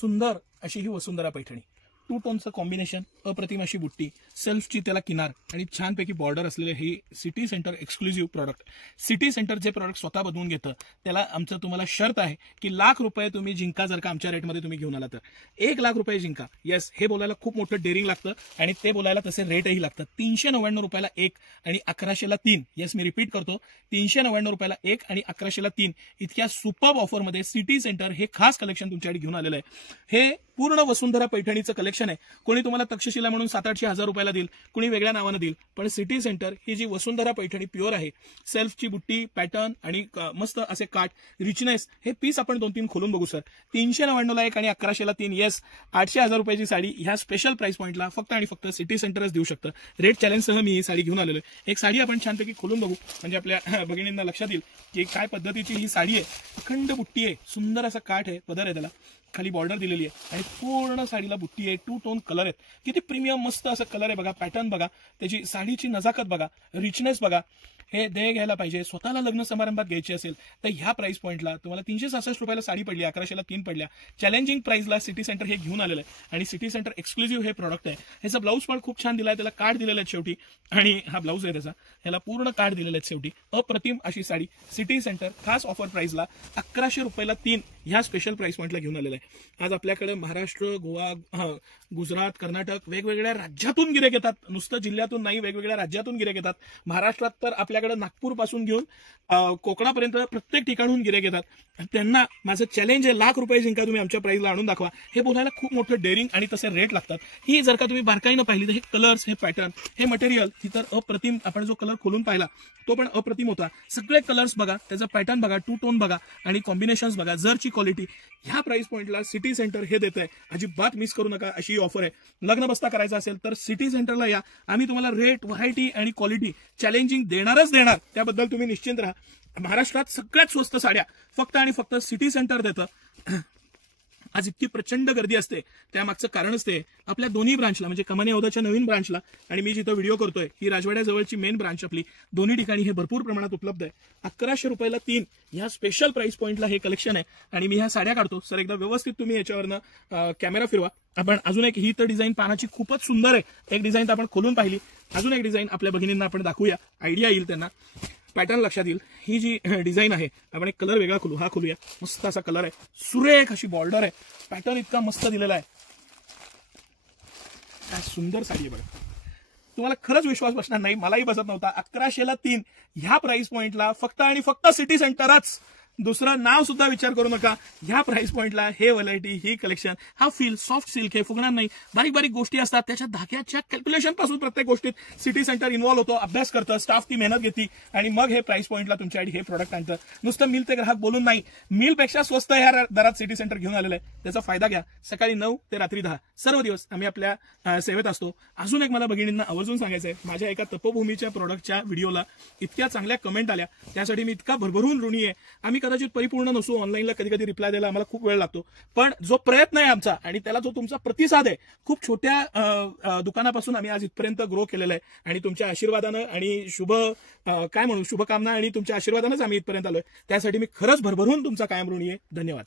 सुंदर अशी ही वसुंधरा पैठणी, 2 टोनचं कॉम्बिनेशन, अप्रतिम अशी बुट्टी, सेल्फची त्याला किनार आणि छानपैकी बॉर्डर असलेले हे city centre exclusive product. City centre जे प्रॉडक्ट स्वतः बनवून घेतं त्याला आमचं तुम्हाला शर्त आहे की ₹1,00,000 तुम्ही जिंका जर का आमच्या रेटमध्ये तुम्ही घेऊन आला तर. ₹1,00,000 जिंका. येस, हे बोलायला खूप मोठं डेअरिंग लागतं आणि ते बोलायला तसे रेटही लागतात. ₹399 1 आणि ₹1,100 3. येस, मी रिपीट करतो, ₹399 1 आणि ₹1,100 3 इतक्या सुपर्ब ऑफरमध्ये सिटी सेंटर हे खास कलेक्शन तुमच्याकडे घेऊन आलेलं आहे. हे पूर्ण वसुंधरा पैठणीचं कलेक्शन आहे. कोणी तुम्हाला तक्षशिला म्हणून 700-800 रुपयाला देईल, कोणी वेगळ्या नावानं देईल, पण सिटी सेंटर ही जी वसुंधरा पैठणी प्युअर आहे, सेल्फची बुट्टी, पॅटर्न आणि मस्त असे काठ, रिचनेस, हे पीस आपण 2-3 खोलून बघू सर. ₹399 1 आणि ₹1,100 3. येस, 800,000 रुपयाची साडी ह्या स्पेशल प्राइस पॉईंटला फक्त आणि फक्त सिटी सेंटरच देऊ शकतं. रेट चॅलेंजसह मी ही साडी घेऊन आलेलो आहे. एक साडी आपण छानपैकी खोलून बघू म्हणजे आपल्या भगिनींना लक्षात येईल की काय पद्धतीची ही साडी आहे. अखंड बुट्टी आहे, सुंदर असा काठ आहे, पदर आहे, त्याला खाली बॉर्डर दिलेली आहे आणि पूर्ण साडीला बुट्टी आहे. 2 टोन कलर आहेत, किती प्रीमियम मस्त असं कलर आहे बघा. पॅटर्न बघा, त्याची साडीची नजाकत बघा, रिचनेस बघा. हे देय घ्यायला पाहिजे. स्वतःला लग्न समारंभात घ्यायची असेल तर ह्या प्राइस पॉईंटला तुम्हाला ₹366 साडी पडली, ₹1,100 3 पडल्या. चॅलेंजिंग प्राइसला सिटी सेंटर हे घेऊन आलेलं आहे आणि सिटी सेंटर एक्सक्लुझिव्ह हे प्रॉडक्ट आहे. ह्याचा ब्लाऊज पण खूप छान दिला आहे, त्याला कार्ड दिलेलं आहे शेवटी आणि हा ब्लाऊज आहे त्याचा, ह्याला पूर्ण कार्ड दिलेलं आहे शेवटी. अप्रतिम अशी साडी सिटी सेंटर खास ऑफर प्राइसला ₹1,100 3 ह्या स्पेशल प्राइस पॉईंटला घेऊन आलेलं आहे. आज आपल्याकडे महाराष्ट्र, गोवा, गुजरात, कर्नाटक वेगवेगळ्या राज्यातून गिरेक येतात. नुसतं जिल्ह्यातून नाही, वेगवेगळ्या राज्यातून गिरेक येतात. महाराष्ट्रात तर आपल्याकडे नागपूर पासून घेऊन कोकणापर्यंत प्रत्येक ठिकाणून गिरेक येतात. त्यांना माझं चॅलेंज आहे, ₹1,00,000 जिंका, तुम्ही आमच्या प्राइसला आणून दाखवा. हे बोलायला खूप मोठं डेअरिंग आणि तसे रेट लागतात. ही जर का तुम्ही बारकाईनं पाहिली तर हे कलर्स, हे पॅटर्न, हे मटेरियल ही तर अप्रतिम. आपण जो कलर खोलून पाहिला तो पण अप्रतिम होता. सगळे कलर्स बघा, त्याचा पॅटर्न बघा, 2 टोन बघा आणि कॉम्बिनेशन्स बघा, जरची क्वालिटी ह्या प्राइस पॉईंटला सिटी सेंटर हे देत आहे. अजिबात मिस करू नका, अशी ऑफर आहे. लग्न बसता करायचा असेल तर सिटी सेंटरला या. आम्ही तुम्हाला रेट, व्हरायटी आणि क्वालिटी चॅलेंजिंग देणारच देणार, त्याबद्दल तुम्ही निश्चिंत राहा. महाराष्ट्रात सगळ्यात स्वस्त साड्या फक्त आणि फक्त सिटी सेंटर देतं. आज इतकी प्रचंड गर्दी असते त्यामागचं कारणच ते आपल्या दोन्ही ब्रांचला म्हणजे कमानी औदाच्या नवीन ब्रांचला आणि मी जिथं व्हिडिओ करतोय ही राजवाड्याजवळची मेन ब्रांच आपली, दोन्ही ठिकाणी हे भरपूर प्रमाणात उपलब्ध आहे. ₹1,100 3 ह्या स्पेशल प्राइस पॉईंटला हे कलेक्शन आहे आणि मी ह्या साड्या काढतो सर. एकदा व्यवस्थित तुम्ही याच्यावरनं कॅमेरा फिरवा. आपण अजून एक, ही तर डिझाईन पानाची खूपच सुंदर आहे. एक डिझाईन तर आपण खोलून पाहिली, अजून एक डिझाईन आपल्या भगिनींना आपण दाखवूया, आयडिया येईल त्यांना, पॅटर्न लक्षात येईल. ही जी डिझाईन आहे, आपण एक कलर वेगळा खोलू, हा खोलूया. मस्त असा कलर आहे, सुरेख अशी बॉर्डर आहे, पॅटर्न इतका मस्त दिलेला आहे. काय सुंदर साडी आहे बघा. तुम्हाला खरंच विश्वास बसणार नाही, मलाही बसत नव्हता. ₹1,100 3 ह्या प्राइस पॉईंटला फक्त आणि फक्त सिटी सेंटरच. दुसरं नाव सुद्धा विचार करू नका. ह्या प्राइस पॉईंटला हे व्हरायटी, ही कलेक्शन, हा फील सॉफ्ट सिल्क आहे, फुगणार नाही. बारीक बारीक गोष्टी असतात त्याच्या धाग्याच्या कॅल्क्युलेशन पासून प्रत्येक गोष्टीत सिटी सेंटर इन्व्हॉल्व होतो, अभ्यास करतं, स्टाफ ती मेहनत घेते आणि मग हे प्राइस पॉईंटला तुमच्यासाठी हे प्रोडक्ट आणतं. नुसतं मिल ते ग्राहक बोलून नाही, मिलपेक्षा स्वस्त ह्या दरात सिटी सेंटर घेऊन आलेलं आहे. त्याचा फायदा घ्या. सकाळी 9 ते रात्री 10 सर्व दिवस आम्ही आपल्या सेवेत असतो. अजून एक मला भगिनींना आवर्जून सांगायचं आहे, माझ्या एका तपोभूमीच्या प्रोडक्टच्या व्हिडिओला इतक्या चांगल्या कमेंट आल्या, त्यासाठी मी इतका भरभरून ऋणी आहे. आम्ही कदाचित परिपूर्ण नसू, ऑनलाईनला कधी कधी रिप्लाय द्यायला आम्हाला खूप वेळ लागतो, पण जो प्रयत्न आहे आमचा आणि त्याला जो तुमचा प्रतिसाद आहे, खूप छोट्या दुकानापासून आम्ही आज इथपर्यंत ग्रो केलेलं आहे आणि तुमच्या आशीर्वादानं आणि शुभकामना आणि तुमच्या आशीर्वादानंच आम्ही इथपर्यंत आलोय. त्यासाठी मी खरंच भरभरून तुमचा कायम ऋणी आहे. धन्यवाद.